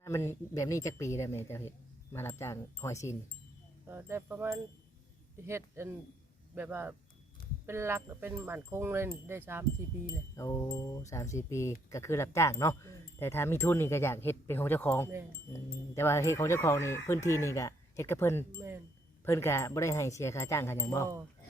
มันแบบนี้จักปีได้ไหมเจ้าเฮ็ดมารับจ้างหอยซินได้ประมาณเฮ็ดอันแบบว่าเป็นหลักเป็นหมันคงเลยได้3-4 ปีเลยโอ้3-4 ปีก็คือรับจ้างเนาะแต่ถ้ามีทุนนี่ก็อยากเฮ็ดเป็นของเจ้าของแม่นแต่ว่าเฮ็ดของเจ้าของนี่พื้นที่นี่ก็เฮ็ดกับเพิ่นแม่นเพิ่นก็บ่ได้ให้เสียค่าจ้างกันหยังบ่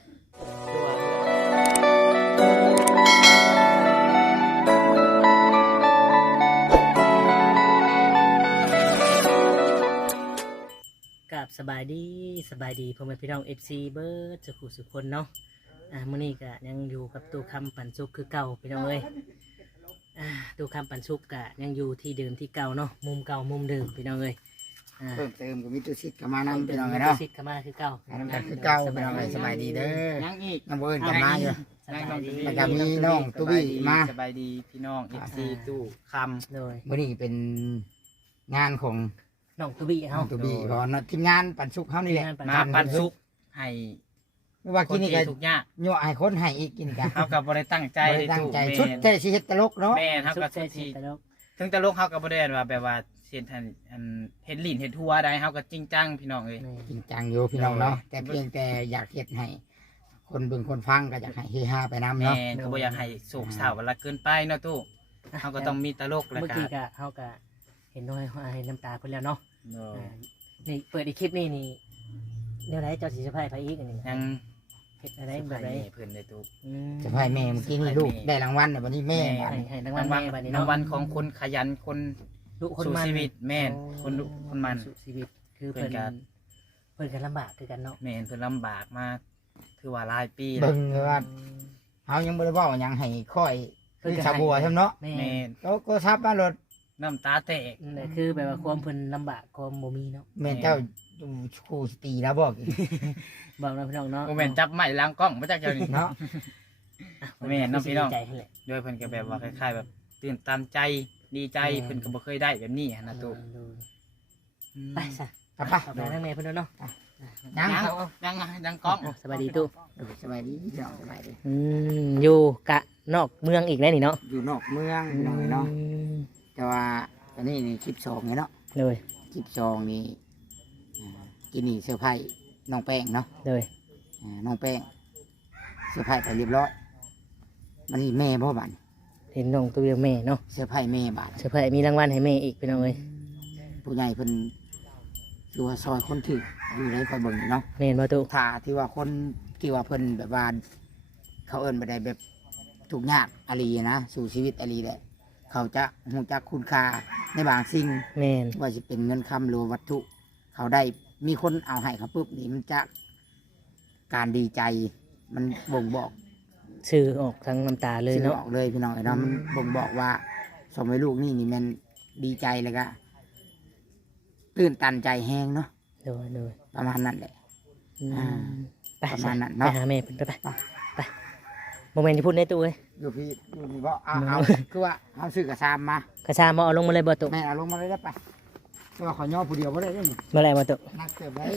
กับสบายดีพ่อแม่พี่น้อง FC เบิร์ดสุขคนเนาะมื้อนี้ก็ยังอยู่กับตู้คำปันสุกคือเก่าพี่น้องเอ้ยตู้คำปันสุกก็ยังอยู่ที่เดิมที่เก่าเนาะมุมเก่ามุมเดิมพี่น้องเอ้ยเพิ่มเติมก็มีตุสิทธิ์ก็มานำพี่น้องเนาะซิดเข้ามาคือเก่าอันนั้นก็คือเก่าพี่น้องสบายดีเด้อยังอีกน้ำเบิ้ลก็มาอยู่สบายดีแล้วก็มีน้องตุ้บี้มาสบายดีพี่น้อง FC ตู้คโดยมื้อนี้เป็นงานของน้องตุบี้น้เฮาองตุ้บี้เพราะว่าทีมงานปันสุกเฮานี่แหละำมาปันสุกให้ไม่ว่าคกินนนี่ที่ก็ทุกข์ยากยั่วให้คนให้อีกกินกันเฮากับบ่ได้ตั้งใจบ่ได้ตั้งใจตู้ชุดแต่สิเฮ็ดตลกเนาะแม่นเฮาสุกับดใจทุกสิทีตลกถึงตลกเฮากับบ่ได้ว่าแบบว่าเช่นท่านอันเฮ็ดลิ้นเฮ็ดทัวได้เฮาก็จริงจังพี่น้องเอ้ยจริงจังอยู่พี่น้องเนาะแต่เพียงแต่อยากเฮ็ดให้คนเบิ่งคนฟังก็อยากให้เฮฮาไปนำแม่เนาะนก็บ่อยากให้โศกเศร้าเวลาเกินไปเนาะตู้เฮาก็ต้องมีตลกแล้วเมื่อก็กี้ก็เฮาก็เห็นน้อยเห็นน้ำตาเพิ่นแล้วเนาะเนาะนี่เปิดอีกคลิปนี่แนวไหนเจ้าสิสะพายไปอีกอันนี้ยังเฮ็ดอะไรแบบไหนเพิ่นได้ตู้จะให้แม่เมื่อกี้นี่ลูกได้รางวัลน่ะวันนี้แม่ให้รางวัลแม่บัดนี้ราเนาะงวัลของคนขยันคนลูกคนสู่มันชีวิตแม่นคนดุคนมันสู่ชีวิตคือเพิ่นกันลำบากคือกันเนาะแม่นเพิ่นลำบากมาถือว่าหลายปีแล้วเบิ่งเลยว่าเฮายังบ่ได้เว้าหยังให้ค่อยคือชาวบัวใช่เนาะแม่แม่นก็ทับมารถน้ำตาแตกนั่นคือแบบว่าความเพิ่นลำบากความบ่มีเนาะแม่นเจ้าครูสตีแล้วบอกอีกบอกนะพี่น้องเนาะโมเมนจับไม้ล้างกล้องมาจากเจ้านี่เนาะแม่นเนาะพี่น้องใจให้แหละโดยเพิ่นก็แบบว่าคล้ายๆแบบตื่นตามใจดีใจเพิ่นก็บ่เคยได้แบบนี้หั้นนะตู้ไปซะไปไปเอาไปทางแม่เพิ่นเนาะยังดังกล้องสบายดีตู้สบายดีพี่น้องสบายดีอยู่กะนอกเมืองอีกแล้วนี่เนาะอยู่นอกเมืองพี่น้องเนาะแต่ว่าอันนี้นี่คลิปสองไงเนาะเลยคลิปสองนี่กินนี่เสื้อร์ไผ่น้องแป้งเนาะเลยน้องแป้งเสื้อร์ไผ่ไปเรียบร้อยมันนี่แม่พ่อบันเห็นน้องตัวเดียวแม่เนาะเสื้อร์ไผ่แม่บาทเซอร์ไพรส์มีรางวัลให้แม่อีกพี่น้องเอ้ยผู้ใหญ่เพิ่นคือว่าซอยคนถืออยู่ในคอยเบิ่งนี่เนาะแม่นบ่ตู้ถ้าที่ว่าคนที่ว่าเพิ่นแบบว่าเขาเอิ้นไปได้แบบทุกข์ยากอาลีนะสู่ชีวิตอาลีแหละเขาจะหูจักคุณค่าในบางสิ่งแม่นว่าจะเป็นเงินคำหรือวัตถุ เขาได้มีคนเอาให้เขาปุ๊บนี่มันจะการดีใจ มันบ่งบอกชื่อออกทั้งน้ำตาเลยสื่อเนาะออกเลยพี่น้องเนาะมันบ่งบอกว่าสมัยลูกนี่มันดีใจเลยก็ตื่นตันใจแห้งเนาะโดยโดยประมาณนั้นแหละไปประมาณนั้นไปเนาะหาแม่เพิ่นไปโมเมนต์ที่พูดในตู้เอ้ยอยู่พี่ว่าเอาคือว่าเอาซื้อกระซามมากระชามาเอาลงมาเลยบ่ตู้แม่เอาลงมาเลยได้ปะแต่ว่าขอย่อผู้เดียวไม่ได้เด้นี่เมื่อไหร่บ่ตู้นักเติบไว้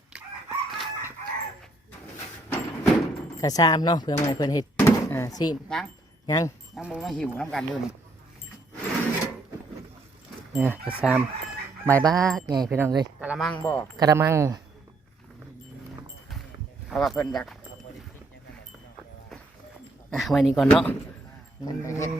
กระชามเนาะเพื่อมาให้เพิ่นเฮ็ดซีนยังยังยังบ่มาหิวน้ำกันอยู่นี่เนี่ยกระชามใบบ้าไงพี่น้องเอ้ยกะละมังบ่กระมังเพราะว่าเพิ่นอยากไว้นี่ก่อนเนาะเพิ่นไปเฮ็ด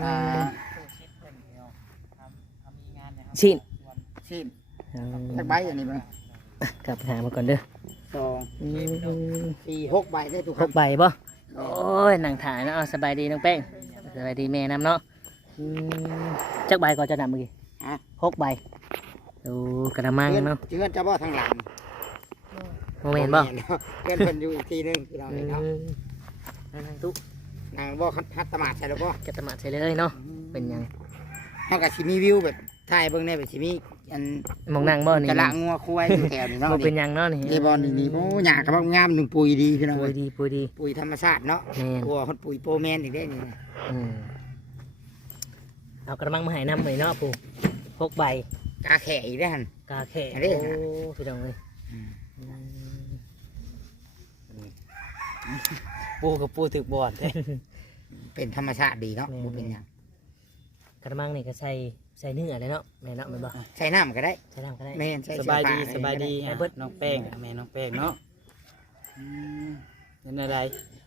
ซีนซีนสักใบอันนี้เบิ่งกลับไปหามาก่อนเด้อสองสี่หกใบได้ทุกคหนกใบบ่โอ้ยนั่งถ่ายเนาะสบายดีน้องแป้งสบายดีแม่น้ำเนาะจักใบก็จะนำเมื่อกี้ฮะ 6 ใบดูกระมังเนาะเชื่อจะบ่ทางหลังโมเมนต์บ่เพื่อนเพิ่นอยู่อีกทีนึงพี่น้องเนาะนั่งตุ๊นางบ่คัดตมาดใช่แล้วบ่กระตมาใส่เลยเนาะเป็นยังเฮาก็สิมีวิวแบบถ่ายเบิ่งได้แบบสิมีอันมองนั่งบ่นี่กะละงัวควายอยู่แถวนี้เนาะบ่เป็นยังเนาะนี่นี่บ่นี่โอ้หญ้าก็บ่งามหนึ่งปุ๋ยดีพี่น้องปุยดีปุยดีปุ๋ยธรรมชาติเนาะแม่นกลัวฮอดปุ๋ยโปรแมนอีกได้นี่เอากระมังมาให้น้ำเลยเนาะปู่6 ใบกาแข่อีกได้หั่นกาแค่อันนี้โอ้พี่น้องเลยปูกับปูถึกบอดเป็นธรรมชาติดีเนาะบ่เป็นหยังกกระมังนี่ก็ใส่เนื้อเลยเนาะแม่เนาะแม่นบ่ใส่น้ำก็ได้ใส่น้ำก็ได้แม่นใส่สเสื้อบายผ้ดีอะไรสบายดีก็ไฮะน้องแป้งแม่น้องแป้งเนาะอืมเป็นอะไร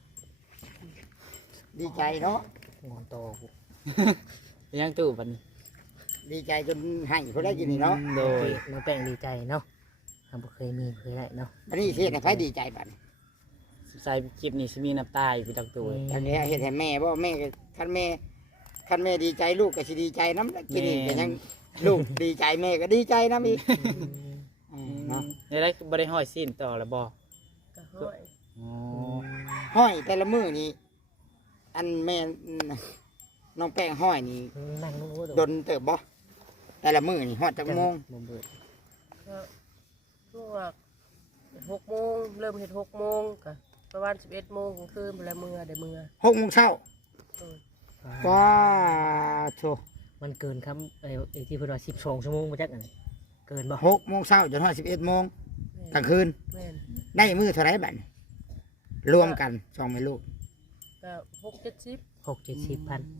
ดีใจเนาะงอนโตเป็นยังตู้บัดนดีใจจนให้เขาได้กินนี่เนาะโดยน้องแป้งดีใจเนาะเราบ่เคยมีเคยได้เนาะอันนี้เฮ็ดให้ไผดีใจบัดนี้ใส่คลิปนี้สิมีน้ำตาอยู่พี่ตักตู้อันนี้เฮ็ดให้แม่บ่แม่ก็คันแม่ดีใจลูกก็สิดีใจนำกินนี่ก็ยังลูกดีใจแม่ก็ดีใจนำอีกเนาะในไรบ่ได้ห้อยสิ้นต่อแล้วบ่ก็ห้อยอ๋อห้อยแต่ละมื้อนี่อันแม่น้องแป้งห้อยนี่นั่งนู้นดนเติบบ่แต่ละมื้อนี่ฮอดจักโมงบ่เบิดก็ช่วง6 โมงเริ่มเฮ็ด6 โมงก็ประมาณ11 โมงกลางคืนไปแล้วเมื่อได้เมื่อ 6 โมงเช้าโดยว้าโธมันเกินคำไอ้ที่เพิ่นว่า12ชั่วโมงบ่จักอันนี้เกินบ่ 6 โมงเช้าจนฮอด11 โมงกลางคืนแม่นได้มื้อเท่าไหร่บัดนี้รวมกันสองแม่ลูกก็6-70 6-70 พัน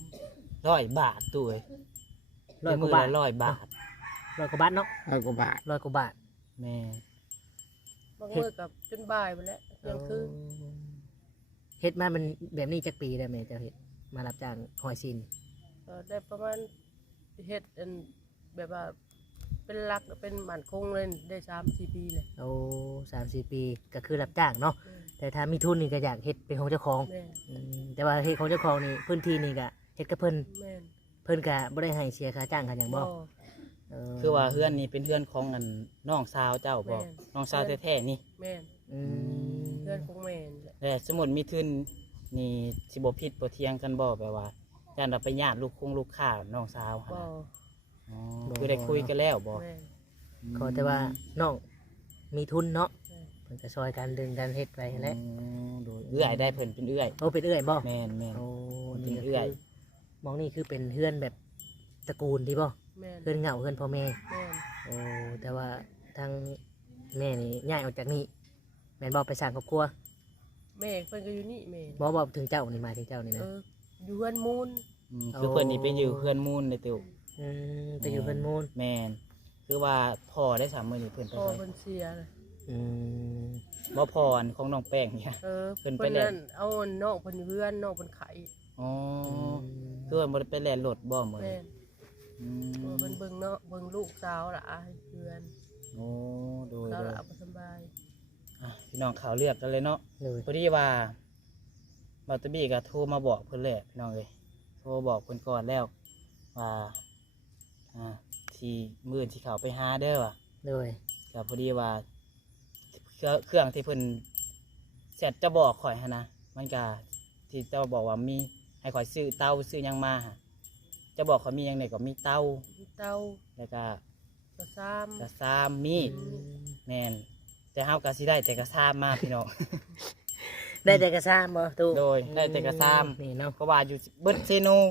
100 บาทตู้เอ้ยร้อยกว่าบาท 100 บาทร้อยกว่าบาทเนาะ 100 กว่าบาทร้อยกว่าบาทแม่บางมื้อกับจนบ่ายไปแล้วเที่ยงคืนเฮ็ดมามันแบบนี้จักปีได้แม่เจ้าเฮ็ดมารับจ้างหอยซินก็ได้ประมาณเฮ็ดอันแบบว่าเป็นหลักเป็นหมันคงเลยได้3-4 ปีเลยโอ้3-4 ปีก็คือรับจ้างเนาะแต่ถ้ามีทุนนี่ก็อยากเฮ็ดเป็นของเจ้าของแม่นแต่ว่าเฮ็ดของเจ้าของนี่พื้นที่นี่ก็เฮ็ดกับเพิ่นแม่นเพิ่นก็บ่ได้ให้เสียค่าจ้างกันหยังบ่บ่คือว่าเฮือนนี่เป็นเฮือนของอันน้องสาวเจ้าบ่แม่นน้องสาวแท้ๆนี่แม่นอืมเพื่อนคงแม่นแหละแต่สมมุติมีทุนนี่สิบ่ผิดบ่เถียงกันบ่แบบว่าย่านเราไปญาติลูกค้าน้องสาวหั่นบ่น่ะอ๋อคือได้คุยกันแล้วบ่แม่นขอแต่ว่าน้องมีทุนเนาะแม่นเพิ่นก็ช่วยกันดึงกันเฮ็ดไปนั่นแหละโดยเอื้อยได้เพิ่นเป็นเอื้อยโอ้เป็นเอื้อยบ่แม่นแม่นโอ้เป็นนี่ก็เอื้คืออยมองนี่คือเป็นเฮือนแบบตระกูลที่บ่แม่นเฮือนเหงาเฮือนพ่อแม่แม่นโอ้แต่ว่าทางแม่นี่ย้ายออกจากนี่แม่นบ่ไปสร้างครอบครัวแม่เพิ่นก็อยู่นี่แม่นบ่ถึงเจ้านี่หมายถึงเจ้านี่นะอยู่เฮือนมูลคือเพิ่นนี่ไปอยู่เฮือนมูลในติวไปอยู่เฮือนมูลแม่นคือว่าพ่อได้สามมื้อนี่เพิ่นไปพ่อใส่เพิ่นเสียเลยอืมบ่พ่ออันของน้องแป้งเนี่ย เพิ่นไปเพิ่นเล่นนั่นเอาน้องเพิ่นอยู่เฮือนน้องเพิ่นไข้อ๋อคือว่าบ่ได้ไปแล่นรถบ่มื้อแม่นี้นอืเพิ่นมเบิ่งเนาะเบิ่งลูกสาวล่ะเฮือนโอ้โดยสาวโดยล่ะบ่สบายอ่ะพี่น้องข่าวเลือกกันเลยเนาะเลยพอดีว่าบัตเตอร์บี้ก็โทรมาบอกเพิ่นแหละพี่น้องเอ้ยโทรบอกเพิ่นก่อนแล้วว่าที่มื้อที่เขาไปหาเด้อว่ะเลยก็พอดีว่าเครื่องที่เพิ่นเสร็จจะบอกข่อยหั้นนะมันก็ที่เจ้าบอกว่ามีให้ข่อยซื้อเตาซื้อหยังมาหะจะบอกเขามีหยังไงก็มีเตามีเตาแล้วก็กระซ้กระซามมีดแม่นแต่เฮาก็สิได้แต่กระซามมาพี่น้องได้แต่กระซ่ามบ่ตู้โดยได้แต่กระซามนี่เนาะก็ว่าอยู่เบิดเซโน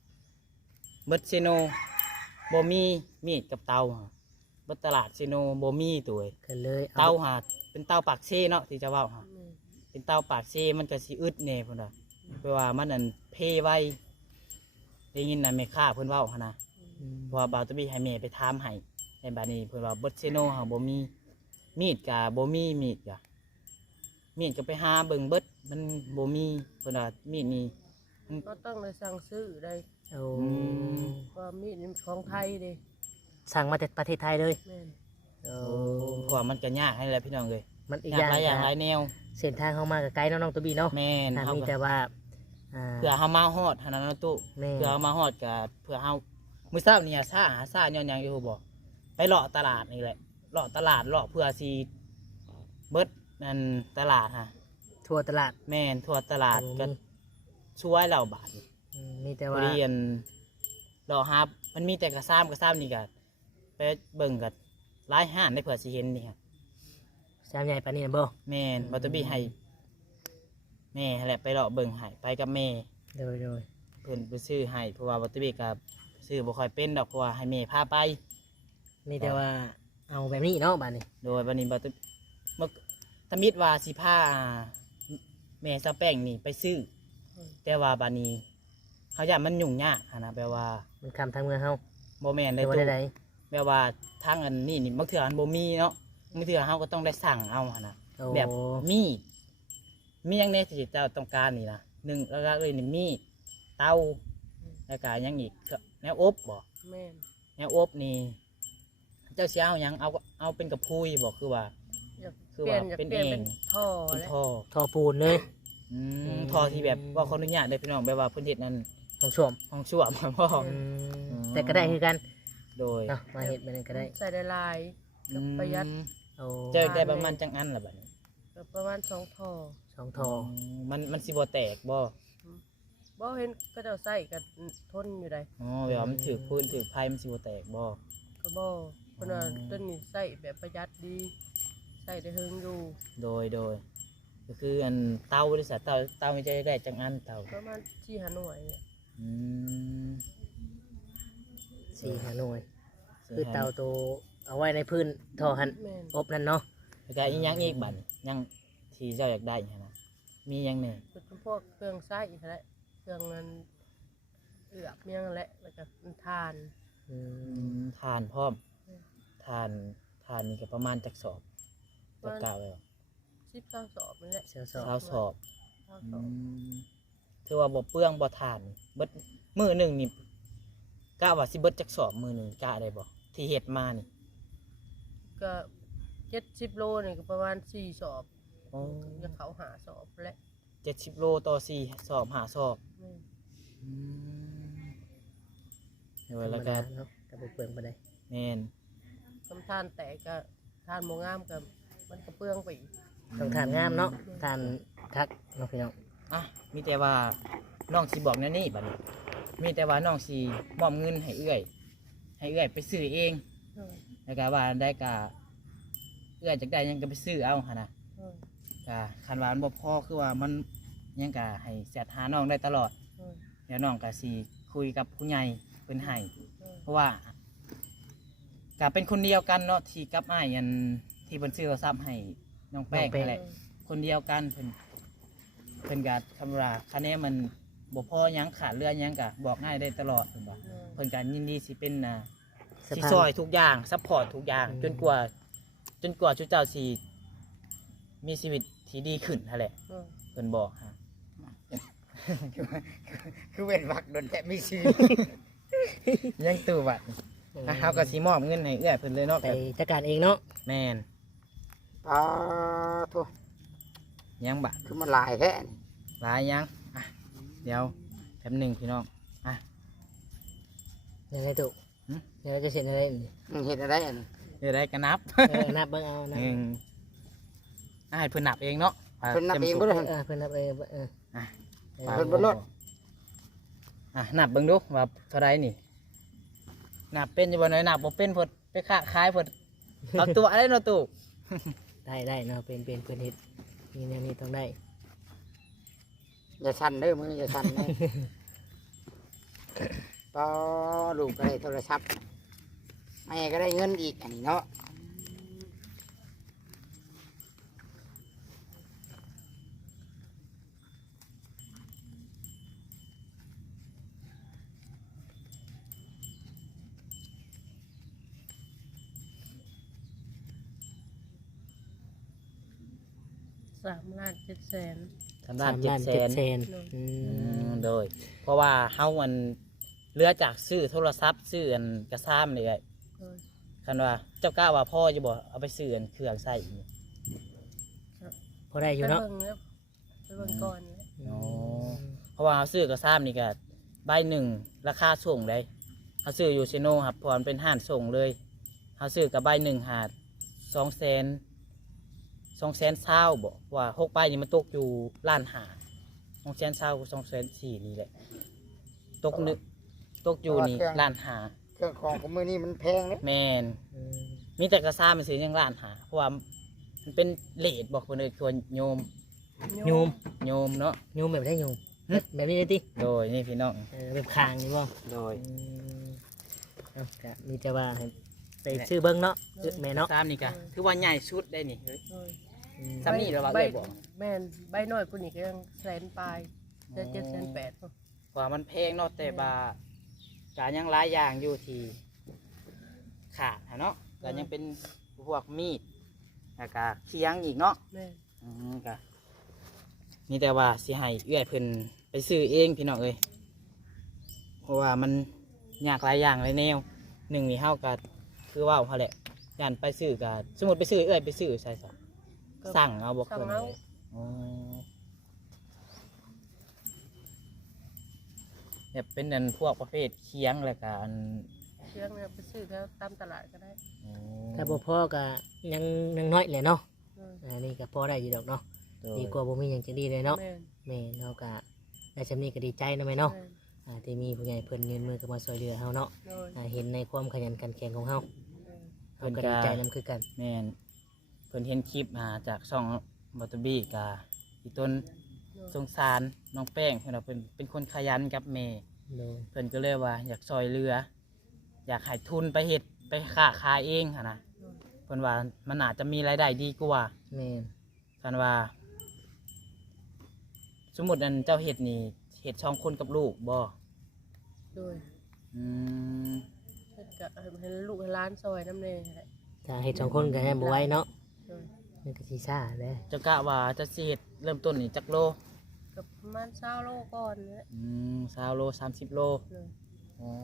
บ่มีมีดกับเตาหะเบิดตลาดเซโนบ่มีตัวเอ้ยก็เลยเตาหะเป็นเตาปากเซเนาะที่จะเว้าหะำแม่นเป็นเตาปากเซมันก็สิอึดแน่พุ่นน่ะเพราะว่ามันอันเพไว้ได้ยินน่ะแม่ค้าเพิ่นเว้าหั่นน่ะอืมเพราะว่าบ่าวตะบี้ให้แม่ไปถามให้ในบัดนี้เพิ่นว่าเบิดเซโนหะบ่มีมีดก็บ่มีมีดก็ไปหาเบิ่งเบิดมันบ่มีเพิ่นว่ามีดนี่ก็ต้องได้สั่งซื้อได้โอ้มว่ามีดนี่ของไทยเด้สั่งมาจากประเทศไทยเลยแม่นโอ้เพราะว่ามันก็ยากให้แหละพี่น้องเอ้ยมันอีกยากหลายอย่างก็หลายแนวเส้นทางเข้ามากับไกด์เนาะน้องตัวบีเนาะแม่นทางเฮานี้ก็แต่ว่าเพื่อเฮามาฮอดหันนั้นนะตู้แม่เพื่อเฮามาฮอดก็เพื่อเฮามื้อเช้านี่ซ่าย้อนหยังอยู่บ่ไปเลาะตลาดนี่แหละเลาะตลาดเลาะเพื่อสิเบิดนั่นตลาดฮะทั่วตลาดแม่นทั่วตลาดก็อืมช่วยเราบาดนี่มีแต่พอว่าดีอันเลาะฮับมันมีแต่กระซ้ำนี่ก็ไปเบิ่งก็หลายห้านได้เผื่อสิเห็นนี่ครับชามใหญ่ปานนี้นะบ่แม่นบัตเตอร์บี้ให้แม่นั่นแหละไปเลาะเบิ่งให้ไปกับแม่โดยเพิ่นไปซื้อให้เพราะว่าบัตเตอร์บี้กับซื้อบ่ค่อยเป็นดอกเพราะว่าให้แม่พาไปมีแต่ว่าเอาแบบนี้เนาะบ้านนี้โดยวันนี้บัตเตอร์เมื่อตมิดว่าสิพาแม่สะแป้งนี่ไปซื้อ แต่ว่าบานี้เขาอยากมันยุ่งยากหั้นนะแปลว่ามันคำทางเมืองเฮาบ่แม่นได้แต่ว่าตู้ใดแปลว่าทางอันนี้นี่บางเทื่ออันบ่มีเนาะบางเทื่อเฮาก็ต้องได้สั่งเอาหั่นน่ะๆโอ้แบบมีดมีหยังแน่ที่เจ้าต้องการนี่นะหนึ่งแล้วก็เลยนี่มีดเตาแล้วก็หยังอีกก็แนวอบบ่แม่นแนวอบนี่เจ้าสิเอาหยังเอาเป็นกระพุ้ยบ่คือว่าอยากคือเปลี่ว่ายนอยากเป็นเปลี่ยนเอเป็งนท่อเป็นแล้วท่อทอปูนเลยท่อที่แบบว่าขออนุญาตได้พี่น้องแบบว่าเพิ่นเฮ็ดนั่นของช่วมห้องส้วม พ่อแต่ก็ได้คือกันโดยเนาะมาเฮ็ดแบบนั้นก็ได้ใส่ได้หลายกับประหยัดโอ้เจ้าได้ประมาณจังอันละบัดนี้กับประมาณ2ท่อ 2ทอมันสิบ่แตกบ่บ่เห็นก็เจ้าใส่ก็ทนอยู่ได้อ๋อแบบว่ามันถือพื้นถือไผ่มันสิบ่แตกบ่ก็บ่เพิ่นว่าต้นนี้ใส่แบบประหยัดดีใส่ได้เฮิงอยู่โดยก็คืออันเตาบริษัทเตาไม่จะได้จังอันเตาประมาณ4-5หน่วยเนี่ยอืม 4-5หน่วย คือเตาโตเอาไว้ในพื้นทอหันแม่นอบนั่นเนาะแล้วก็อีกอยังอีกบัดนี้ยังที่เจ้าอยากได้หั้นนะมีหยังแหน่เป็นพวกเครื่องใช้อีกแหละเครื่องนั้นเอือกเมียงแหละแล้วก็ทานอืมทานพร้อมทานนี่ก็ประมาณจักสอบจักกล่าวเลย 10-20สอบนี่แหละเสียวสอเช้าบสอบ 20สอือบมถือว่าบ่เปลืองบ่ทานเบิดมื้อหนึงนี่กะว่าสิเบิดจักสอบมื้อหนึงกะได้บ่ที่เฮ็ดมานี่ก็70โลนี่ก็ประมาณ4สอบโอ้จะเขาหาสอบและ 70 โลต่อ4สอบ5สอบแม่นอืมเดี๋ยวธรรมแล้วก็ดาเนาะแต่บ่เปลืองบ่ได้แม่นคำทานแตกก็ทานโมงามกับมันก็เปลืองไปอีกต้องทานงามเนาะทานทักเนาะพี่น้องอ่ะมีแต่ว่าน้องสิบอกแนวนี้บัดนี้มีแต่ว่าน้องสิมอบเงินให้เอื้อย ให้เอื้อยไปซื้อเองเออแล้วก็ว่าได้ก็เอื้อยจักได้หยังก็ไปซื้อเอาหั่นน่ะเออก็คันว่ามันบ่พอคือว่ามันหยังก็ให้แชทหาน้องได้ตลอดเออเดี๋ยวน้องก็สิคุยกับผู้ใหญ่เพิ่นให้เออเพราะว่าก็เป็นคนเดียวกันเนาะที่กับอ้ายอันที่เพิ่นซื้อโทรศัพท์ให้น้องแป้งนั่นแหละ คนเดียวกันเพิ่นก็คำว่าคะแนนมันบ่พอหยังขาดเรือหยังก็บอกง่ายได้ตลอดเพิ่นว่าเออเพิ่นก็ยินดีสิเป็นสะสิพานซอยทุกอย่างซัพพอร์ตทุกอย่าง จนกว่าชุดเจ้าสิมีชีวิตที่ดีขึ้นนั่นแหละเออเพิ่นบอกฮะคือเว้นวักโดนแต่มีชียังตู้บัดอ่ะเฮาก็สิมอบเงินให้เอื้อยเพิ่นเลยเนาะไปจัดการเองเนาะแม่นอ๋อโทุยังบัดคือมันหลายแท้นี่หลายยังอ่ะเดี๋ยวแป๊บหนึงพี่น้องอ่ะยังไงตุหึยังไงจะเสร็จอะไรนี่มันเห็นอะไรอันนี้เดี๋ยวได้ก็นับนับเบิ่งเอานับหนึ่งให้เพิ่นนับเองเนาะเพิ่นนับเองบ่ได้หั่นเพิ่นนับเองเอออ่ะเพิ่นบ่ลดอ่ะนับเบิ่งดูว่าเท่าไรนี่นับเป็นอยู่บ่น้อยนับบ่เป็นเพิ่นไปค้าขายเพิ่นเอาตัวอะไรเนาะตู่ได้เนาะเป็นเพิ่นเฮ็ดนี่แนวนี้ต้องได้อย่าสั่นเด้อมืออย่าสั่นเด้อ ปอลูกก็ได้โทรศัพท์แม่ก็ได้เงินอีกอันนี้เนาะ 3,700,000 สำหรับ700,000 อือืมมโดย เพราะว่าเฮามันเหลือจากซื้อโทรศัพท์ซื้ออันกระซ้ำนี่ไงเออคันว่าเจ้ากล้าว่าพ่อจะบ่เอาไปซื้ออันเครื่องใส่อีกพอได้อยู่เนาะไปเบิ่งแล้วไปเบิ่งก่อนแล้วอ๋อ เพราะว่าเขาซื้อกระซ้ำนี่ก็ใบหนึ่งราคาส่งเลยเขาซื้ออยู่เซโนครับเพอมันเป็นห้านส่งเลยเขาซื้อกับใบหนึ่งหา200,000เศร้าบอกว่า6 ใบนี่มันตกอยู่ล้านหา200,000เศร้า200,400นี่แหละตกนึกตกอยู่นี่ล้านหาเครื่องของของมือนี่มันแพงเลยแมนอืมมีแต่กระซ้ำมันซื้อยังล้านหาเพราะว่ามันเป็นเลทบอกคนอื่นควรโยมโยมโยมเนาะโยมแบบได้โยมหึแบบนี้เลยติโดยนี่พี่น้องแบบคางนี่บ่โดยเอาก็มีแต่ว่าให้ไปซื้อเบิ่งเนาะซื้อแม่เนาะซ้ำนี่ก็ถือว่าใหญ่ชุดได้นี่เฮ้ยเอออืมซ้ำนี่เหรอวะใบเอ้ยบอกแม่นใบน้อยกูนี่ก็ยัง100,000ปลายจะ700,000 8,000 ว่ามันแพงเนาะแต่บาก็ยังหลายอย่างอยู่ที่ขาดหั้นเนาะก็ยังเป็นพวกมีดแล้วก็เคียงอีกเนาะแม่นก็นี่แต่ว่าสิให้เอื้อยเพิ่นไปซื้อเองพี่น้องเอ้ยเพราะว่ามันยากหลายอย่างหลายแนวหนึ่งนี่เฮาก็คือว่าเขาแหละย่านไปซื้อก็สมมติไปซื้อเอื้อยไปซื้อใช่สัสั่งเอาบอกสั่เพิ่งนเอาเลยอ๋อแบบเป็นอันพวกประเภทเคียงแล้วก็อันเชื่องเนี่ยไปซื้อแถวตามตลาดก็ได้อ๋อถ้าบ่พอก็ยังน้อยแหละเนาะโดยอันนี้ก็พอได้อยู่ดอกเนาะโดยดีกว่าบ่มีหยังจะดีเลยเนาะแม่นแม่เนาะก็ได้จำนี้ก็ดีใจนะแม่เนาะแม่นที่มีผู้ใหญ่เพิ่นเงินมือเข้ามาช่วยเหลือเฮาเนาะโดยเห็นในความขยันขันแข็งของเฮาเออเฮาก็ดีใจนํคือกันแม่นเพิ่นเห็นคลิปจากช่องบัตเตอร์บี้กาอีต้นโดยสงสารน้องแป้งเพิ่นว่าเป็นคนขยันกับแม่โดยเพิ่นก็เลยว่าอยากซอยเรือ อยากให้ทุนไปเฮ็ดไปค้าขายเองหั่นนะโดยเพิ่นว่ามันอาจจะมีรายได้ดีกว่าแม่นกันว่า สมมุติอันเจ้าเฮ็ดนี่เฮ็ดช่องคนกับลูกบ่โดยอืมเฮ็ดกะให้ลูกให้หล้านซอยน้ำเนยแหละถ้าเฮ็ด2คนก็ให้บ่ไหวเนาะโดยมันก็สิซ่าเด้เจ้ากะว่าจะสิเฮ็ดเริ่มต้นนี่จักโลกับประมาณ20โลก่อนเนี่ย 20โล30โลโดยอ๋อ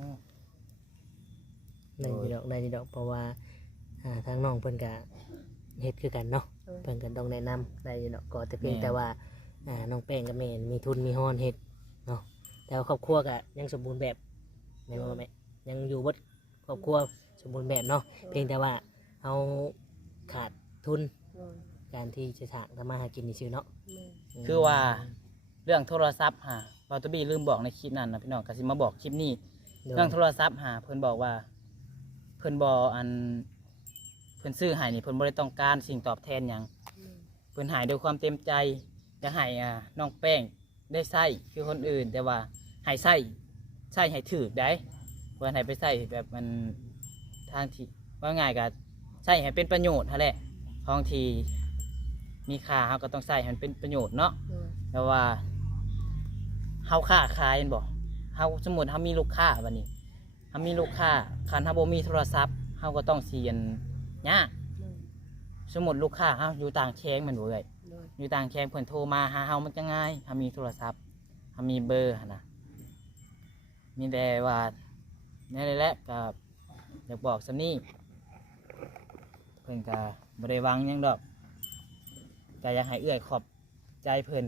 ได้อยู่ดอกได้อยู่ดอกเพราะว่าทางน้องเพิ่นก็เฮ็ดคือกันเนาะโดยเพิ่นก็ต้องแนะนำได้อยู่ดอกก็แต่เพียงแต่ว่าน้องแป้งกับแม่มีทุนมีฮ้อนเฮ็ดเนาะแต่ว่าครอบครัวก็ยังสมบูรณ์แบบแม่นบ่แม่ยังอยู่เบดครอบครัวสมบูรณ์แบบเนาะเพียงแต่ว่าเฮาขาดทุนโดยการที่จะสร้างทำมาหากินนี่ซื่อเนาะแม่นคือว่าเรื่องโทรศัพท์บาตบี้ลืมบอกในคลิปนั้นนะพี่น้องก็สิมาบอกคลิปนี้โดยเรื่องโทรศัพท์เพิ่นบอกว่า เพิ่นบออันเพิ่นซื้อให้นี่เพิ่นบ่ได้ต้องการสิ่งตอบแทนหยังแม่นเพิ่นใหายด้วยความเต็มใจจะให้น้องแป้งได้ใส่คือคนอื่น แต่ว่าให้ใส่ให้ถือได้เพิ่นให้ไปใส่แบบมันทางที่ว่าง่ายก็ใส่ให้เป็นประโยชน์นั่นแหละของที่มีค่าเฮาก็ต้องใส่ให้มันเป็นประโยชน์เนาะโดยแต่ว่าเฮาค้าขายแม่นบ่เฮาสมมุติเฮามีลูกค้าบัดนี้เฮามีลูกค้าคันเฮาบ่มีโทรศัพท์เฮาก็ต้องเสียนยากแม่นสมมุติลูกค้าเฮาอยู่ต่างแคงแม่นบ่เอ้ยโดยอยู่ต่างแคงเพิ่นโทรมาหาเฮามันก็ง่ายเฮามีโทรศัพท์เฮามีเบอร์หั่นน่ะมีแต่ว่านี่แหละก็อยากบอกซำนี้เพิ่นก็บ่ได้หวังหยังดอกก็อยากให้เอื้อยขอบใจเพิ่น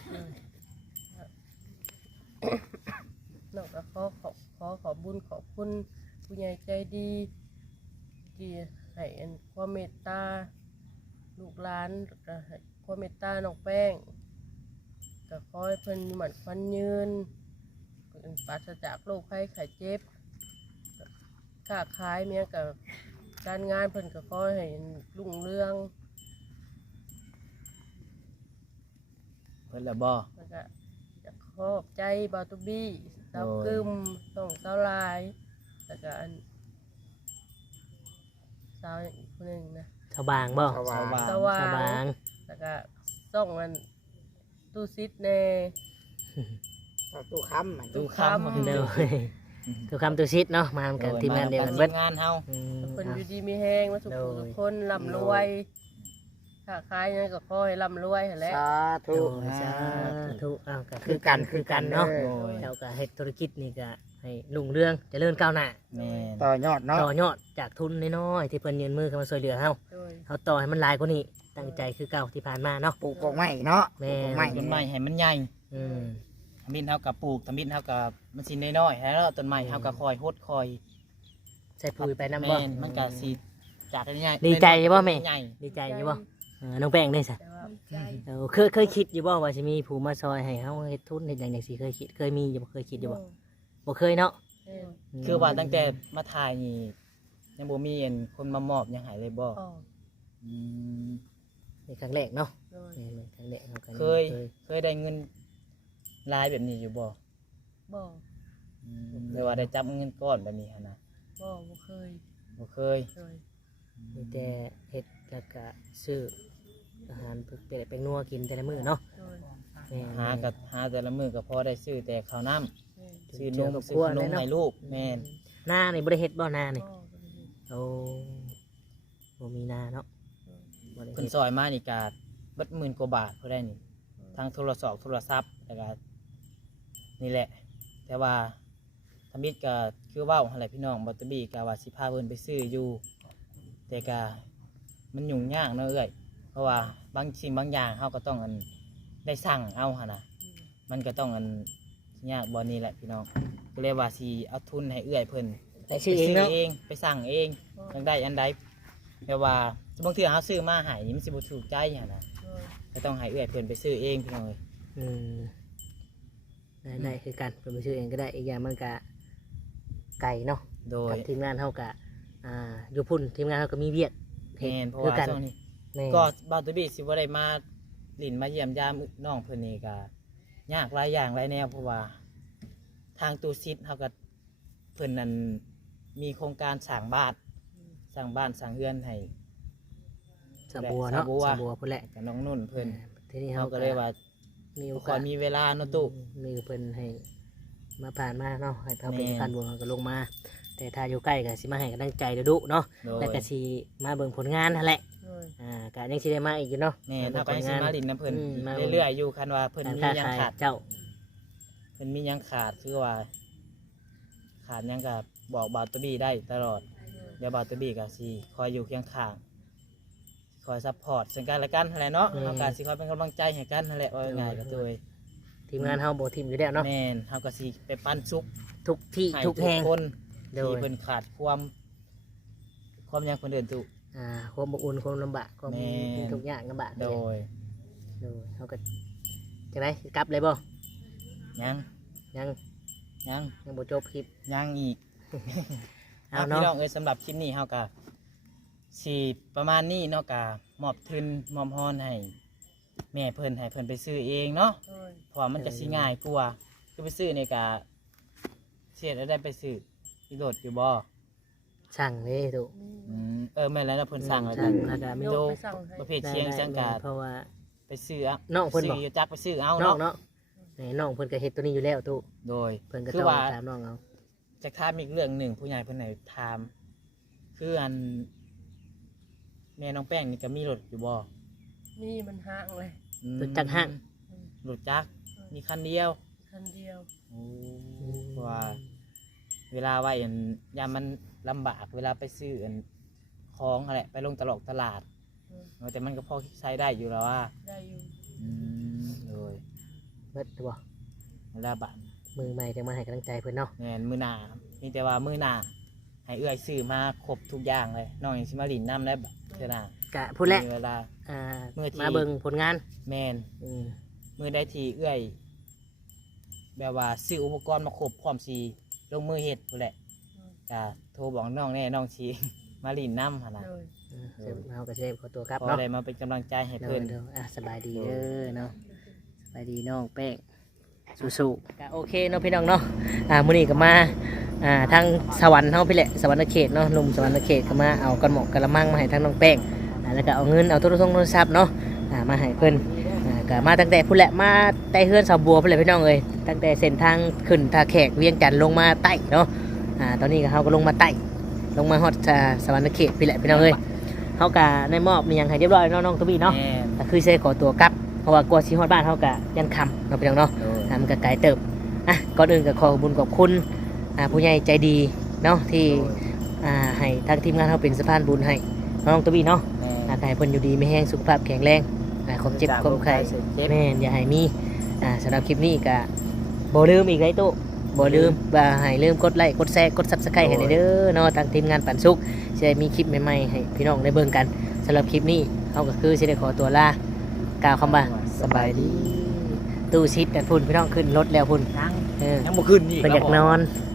นอกจากขอบุญขอบคุณผู้ใหญ่ใจดีที่ให้อันความเมตตาลูกหลานแล้วก็ให้ความเมตตาน้องแป้งก็ขอให้เพิ่นมีหมันควันยืนปราศจากโรคภัยไข้เจ็บค้าขายเมียกับการงานเพิ่นก็ขอให้รุ่งเรืองเพิ่นละบ่แล้วก็อยากขอบใจบาวตุบี้สาวโอ้ยกึมต้องสาวลายแล้วก็อันสาวอีกคนหนึ่งนะชาวบางบ่ชาวบ้านสว่างชาวบางแล้วก็ส่องอันตู้ซิดเน่ตู้คำตู้คำเด้อทุกคำตุชิดเนาะมากันทีมงานเดียวกันเบิดทีมงานเฮาอืมคนอยู่ดีมีแห้งมาสุขทุกคนร่ำรวยค้าขายยังก็ขอให้ร่ำรวยหั่นแหละสาธุโอ้ยสาธุอ้าวก็คือกันคือกันเนาะโอ้โอ้ยแล้วก็เฮ็ดธุรกิจนี่ก็ให้รุ่งเรืองเจริญก้าวหน้าแม่นต่อยอดเนาะต่อยอดจากทุนน้อยๆที่เพิ่นยืนมือเข้ามาช่วยเหลือเฮาโดยเฮาต่อให้มันหลายกว่านี้ตั้งใจคือเก่าที่ผ่านมาเนาะปลูกกอกไม้เนาะแม่ปลูกกอกไม้ต้นไม้ให้มันใหญ่อืมทำบินเฮากับปลูกทำบินเฮากับมันสิน้อยๆแล้วต้นไม้เฮาก็คอยโฮดคอยใส่ปุ๋ยไปนำบ่แม่นมันก็สิจากใหญ่ดีใจบ่แม่ใหญ่ดีใจอยู่บ่น้องแป้งได้ซะแต่ว่าเคยคิดอยู่บ่ว่าสิมีผู้มาซอยให้เฮาเฮ็ดทุนเฮ็ดหยังจังซี่เคยมีอยู่บ่เคยคิดอยู่บ่บ่เคยเนาะเออคือว่าตั้งแต่มาถ่ายนี่ยังบ่มีคนมามอบหยังให้เลยบ่ออกอืมในครั้งแรกเนาะโดยครั้งแรกเฮาก็เคยได้เงินรายแบบนี้อยู่บ่บ่หรือว่าได้จับเงินก้อนแบบนี้หั่นนะบ่เคยบ่เคยโดยมีแต่เฮ็ดแล้วก็ซื้ออาหารเป็ดเป็งนัวกินแต่ละมื้อเนาะโดยหาแต่ละมื้อก็พอได้ซื้อแต่ข้าวน้ำซื้อนมซื้อขนมให้ลูกแม่นหน้านี่บ่ได้เฮ็ดบ่หน้านี่พ่อก็เลยโอ้บ่มีหน้าเนาะบ่ได้เพิ่นเฮ็ดซอยมานี่ก็เบิด10,000กว่าบาทเพิ่นได้นี่ทั้งโทรศัพท์แล้วก็นี่แหละ แต่ว่าทมิตก็คือเว้าหั่นแหละพี่น้องบัตเตอร์บี้ก็ว่าสิพาเพิ่นไปซื้ออยู่แต่ก็มันยุ่งยากเนาะเอ้ยเพราะว่าบางสิ่งบางอย่างเฮาก็ต้องอันได้สั่งเอาหั่นน่ะมันก็ต้องอันยากบ่นี่แหละพี่น้องก็เลยว่าสิเอาทุนให้เอื้อยเพิ่นแต่ชื่อเองเนาะไปสั่งเองจังได้อันใดแต่ว่าบางทีเฮาซื้อมาให้มันสิบ่ถูกใจหั่นน่ะก็ต้องให้เอื้อยเพิ่นไปซื้อเองพี่น้องเอ้ยอืมได้คือกันเพิ่นไปซื้อเองก็ได้อีกอย่างมันก็ไก่เนาะโดยกับทีมงานเฮาก็อยู่พุ่นทีมงานเฮาก็มีเวียกแม่นเพราะคือว่ากันช่วงนี้แม่นก็บาตบีสิบ่ได้มาหลินมาเยี่ยมยามน้องเพิ่นนี่ก็ยากหลายอย่างหลายแนวเพราะว่าทางตูซิดเฮาก็เพิ่นนั้นมีโครงการสร้างบ้านสร้างเรือนให้สาบัวเนาะสาบัวสาบัวพุ่นแหละกับน้องนุ่นเพิ่นทีนี้เฮาเฮาก็เลยว่ามีโอบ่ค่กาอสยมีเวลาเนาะตุมีเพิ่นให้มาผ่านมาเนาะให้เขาเป็นแม่นพันบุญเขาก็ลงมา แต่ถ้าอยู่ใกล้ก็สิมาให้กำลังใจเดี๋ยวดุเนาะโดยแล้วก็สิมาเบิ่งผลงานนั่นแหละโดยก็ยังสิได้มาอีกอยู่เนาะแม่นเฮาก็ยังสิมาหลินนํเพิ่นมาเรื่อยๆอยู่คันว่าเพิ่นการมีค้าหยังขายขาดเจ้าเพิ่นมีหยังขาดคือว่า ขาดหยังก็บอกบาตบีได้ตลอด เดี๋ยวบาตบีก็สิคอยอยู่เคียงข้างคอยซัพพอร์ตซึ่งกันและกันนั่นแหละเนาะเฮาก็สิคอยเป็นกำลังใจให้กันนั่นแหละว่าง่ายๆก็ตัวเองทีมงานเฮาบ่ทีมอยู่แล้วเนาะแม่นเฮาก็สิไปปั้นซุกทุกที่ให้ทุกแห่งคนโดที่ยเพิ่นขาดความหยังเพิ่นเดินตุความอบอุ่นความลำบากความแม่นทุกอย่างลำบากโดยโดยเฮาก็จังได๋กลับเลยบ่ยังยังยังยังบ่จบคลิปยังอีกเอาเอาเนาะพี่น้องเอ้ยสำหรับคลิปนี้เฮาก็สิประมาณนี้เนาะก็มอบทุนมอบฮอนให้แม่เพิ่นให้เพิ่นไปซื้อเองเนาะโดยเพราะว่ามันจะสิง่ายกว่าคือไปซื้อในกาเสียแล้วได้ไปซื้อที่รถอยู่บ่สั่งเลยตุแม่นแล้วนะเพิ่นสั่งแล้วสั่กังนแล้วก็มีโยโดกไปสั่งให้ประเภทเชียงสังกาเพราะว่าไปซื้อเอาน้องเพิ่นบอกซื้อจักไปซื้อเอาน้องเนาะเนาะน้องเพิ่นก็เฮ็ดตัวนี้อยู่แล้วตุโดยเพิ่นก็คืต้อองว่าถามน้องเอาจะถามอีกเรื่องหนึ่งผู้ใหญ่เพิ่นไหนถามคืออันแม่น้องแป้งนี่ก็มีรถอยู่บ่มีมันห่างเลยอืมรถจักรห้างรถจักรมีคันเดียวคันเดียวเพราะว่า เวลาไว้อันยามมันลำบากเวลาไปซื้ออันของอะไรไปลงตลาด แต่มันก็พอใช้ได้อยู่แล้วว่าได้อยู่เลยเบิดบ่เวลาบาทมือใหม่จะมาให้กำลังใจเพิ่นเนาะแม่นมือหนามีแต่ว่ามือหนาให้เอื้อยซื้อมาครบทุกอย่างเลยน้องอย่างสิมาลินน้ำได้แบบเท่านั้นกะพูดแหละมีเวลาอ่ามื้อที่มาเบิ่งผลงานแมนอืมมือได้ทีเอื้อย แบบว่าซื้ออุปกรณ์มาครบพร้อมสีลงมือเห็ดพู้นแหละจะโทรบอกน้องแน่น้องชี มาลินน้ำหั่นนะโดยเดี๋ยวเราก็จะได้ขอตัวครับพอเนาะได้มาเป็นกำลังใจให้เดี๋ยวเพิ่นเดี๋ยวสบายดีเด้อเนาะสบายดีน้องแป้งสู้ๆก็โอเคเนาะพี่น้องเนาะมื้อนี้ก็มาทางสวรรค์เฮาพี่แหละสวรรค์เขตเนาะหนุ่มสวรรค์เขตก็มาเอากระหมอกกระมังมาให้ทางน้องแป้งแล้วก็เอาเงินเอาโทรศัพท์เนาะมาให้เพิ่นก็มาตั้งแต่พุ่นแหละมาใต้เฮือนสาวบัวพุ่นแหละพี่น้องเอ้ยตั้งแต่เส้นทางขึ้นท่าแขกเวียงจันทน์ลงมาใต้เนาะตอนนี้ก็เฮาก็ลงมาใต้ลงมาฮอดสวรรค์เขตพี่แหละพี่น้องเอ้ยเฮาก็ได้มอบมีหยังให้เรียบร้อยเนาะน้องทวีเนาะแม่นก็คือใช้ขอตัวกลับเพราะว่ากลัวสิฮอดบ้านเฮาก็ยันค่ำเนาะพี่น้องเนาะโดยมันก็ไกลเติบก่อนอื่นก็ขอบุญขอบคุณผู้ใหญ่ใจดีเนาะที่ให้ทางทีมงานเฮาเป็นสะพานบุญให้น้องตวบีเนาะแม่นให้เพิ่นอยู่ดีไม่แห้งสุขภาพแข็งแรงความเจ็บความไข้เจ็บแม่นอย่าให้มีสำหรับคลิปนี้ก็บ่ลืมอีกไรตู้บ่ลืมว่าให้ลืมกดไลค์กดแชร์กด Subscribe ให้เด้อเนาะทางทีมงานปันสุขสิได้มีคลิปใหม่ๆให้พี่น้องได้เบิ่งกันสำหรับคลิปนี้เฮาก็คือสิได้ขอตัวลากล่าวคำว่าสบายดีตู้ชิดกันพุ่นพี่น้องขึ้นรถแล้วพุ่นยังเออยังบ่ขึ้นอีกเพิ่นอยากนอนเ